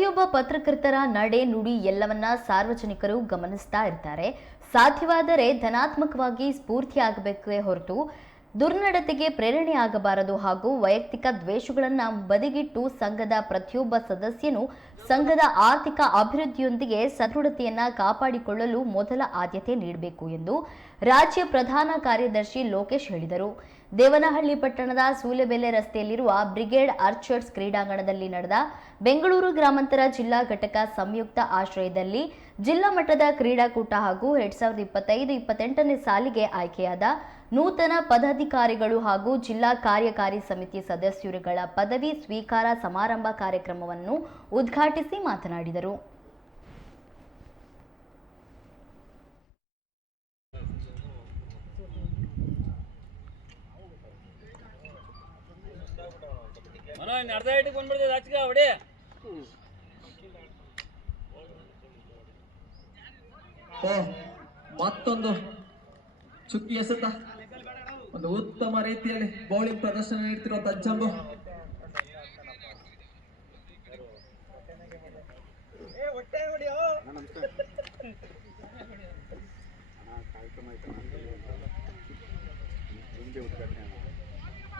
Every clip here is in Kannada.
ಪ್ರತಿಯೊಬ್ಬ ಪತ್ರಕರ್ತರ ನಡೆ ನುಡಿ ಎಲ್ಲವನ್ನ ಸಾರ್ವಜನಿಕರು ಗಮನಿಸ್ತಾ ಇರ್ತಾರೆ. ಸಾಧ್ಯವಾದರೆ ಧನಾತ್ಮಕವಾಗಿ ಸ್ಫೂರ್ತಿಯಾಗಬೇಕೇ ಹೊರತು ದುರ್ನಡತೆಗೆ ಪ್ರೇರಣೆ ಆಗಬಾರದು ಹಾಗೂ ವೈಯಕ್ತಿಕ ದ್ವೇಷಗಳನ್ನು ಬದಿಗಿಟ್ಟು ಸಂಘದ ಪ್ರತಿಯೊಬ್ಬ ಸದಸ್ಯನು ಸಂಘದ ಆರ್ಥಿಕ ಅಭಿವೃದ್ಧಿಯೊಂದಿಗೆ ಸದೃಢತೆಯನ್ನ ಕಾಪಾಡಿಕೊಳ್ಳಲು ಮೊದಲ ಆದ್ಯತೆ ನೀಡಬೇಕು ಎಂದು ರಾಜ್ಯ ಪ್ರಧಾನ ಕಾರ್ಯದರ್ಶಿ ಲೋಕೇಶ್ ಹೇಳಿದರು. ದೇವನಹಳ್ಳಿ ಪಟ್ಟಣದ ಸೂಲೆಬೆಲೆ ರಸ್ತೆಯಲ್ಲಿರುವ ಬ್ರಿಗೇಡ್ ಆರ್ಚರ್ಸ್ ಕ್ರೀಡಾಂಗಣದಲ್ಲಿ ನಡೆದ ಬೆಂಗಳೂರು ಗ್ರಾಮಾಂತರ ಜಿಲ್ಲಾ ಘಟಕ ಸಂಯುಕ್ತ ಆಶ್ರಯದಲ್ಲಿ ಜಿಲ್ಲಾ ಮಟ್ಟದ ಕ್ರೀಡಾಕೂಟ ಹಾಗೂ 2025-28ನೇ ಸಾಲಿಗೆ ಆಯ್ಕೆಯಾದ ನೂತನ ಪದಾಧಿಕಾರಿಗಳು ಹಾಗೂ ಜಿಲ್ಲಾ ಕಾರ್ಯಕಾರಿ ಸಮಿತಿ ಸದಸ್ಯರುಗಳ ಪದವಿ ಸ್ವೀಕಾರ ಸಮಾರಂಭ ಕಾರ್ಯಕ್ರಮವನ್ನು ಉದ್ಘಾಟಿಸಿ ಮಾತನಾಡಿದರು. ಮತ್ತೊಂದು ಚುಕ್ಕಿ ಎಸೆತ ಒಂದು ಉತ್ತಮ ರೀತಿಯಲ್ಲಿ ಬೌಲಿಂಗ್ ಪ್ರದರ್ಶನ ನೀಡುತ್ತಿರುವ ತಜ್ಜಂಬು.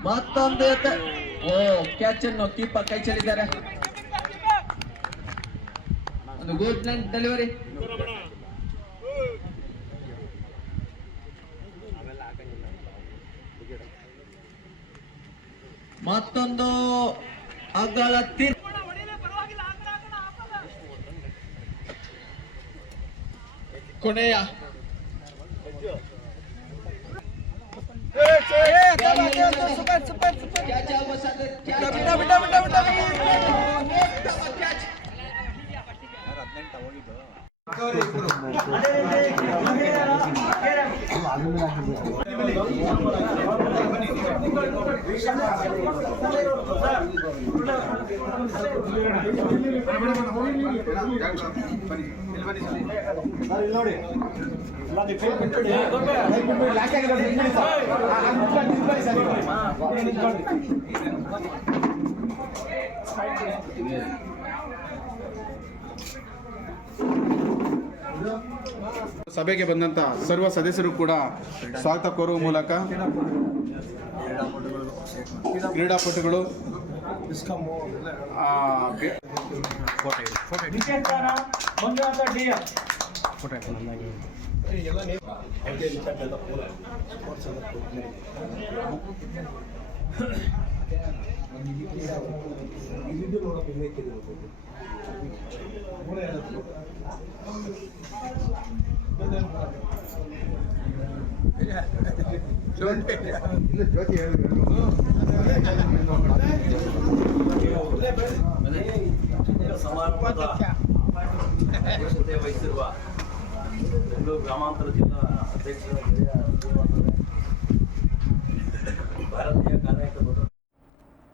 ಮತ್ತೊಂದು ಕ್ಯಾಚ್ ಅನ್ನು ಕೀಪರ್ ಕೈ ಚೆಲ್ಲಿದ್ದಾರೆ. ಒಂದು ಗುಡ್ ಲೈನ್ ಡೆಲಿವರಿ. ಮತ್ತೊಂದು ಅಗಲ ಕೊನೆಯ ಸಭೆಗೆ ಬಂದಂತ ಸರ್ವ ಸದಸ್ಯರು ಕೂಡ ಸ್ವಾಗತ ಕೋರುವ ಮೂಲಕ ಕ್ರೀಡಾಪಟುಗಳು ಸಮಾರಂಭದ ಅಧ್ಯಕ್ಷತೆ ವಹಿಸಿರುವ ಬೆಂಗಳೂರು ಗ್ರಾಮಾಂತರ ಜಿಲ್ಲಾ ಅಧ್ಯಕ್ಷರ ಭಾರತೀಯ ಕಾರ್ಯಕ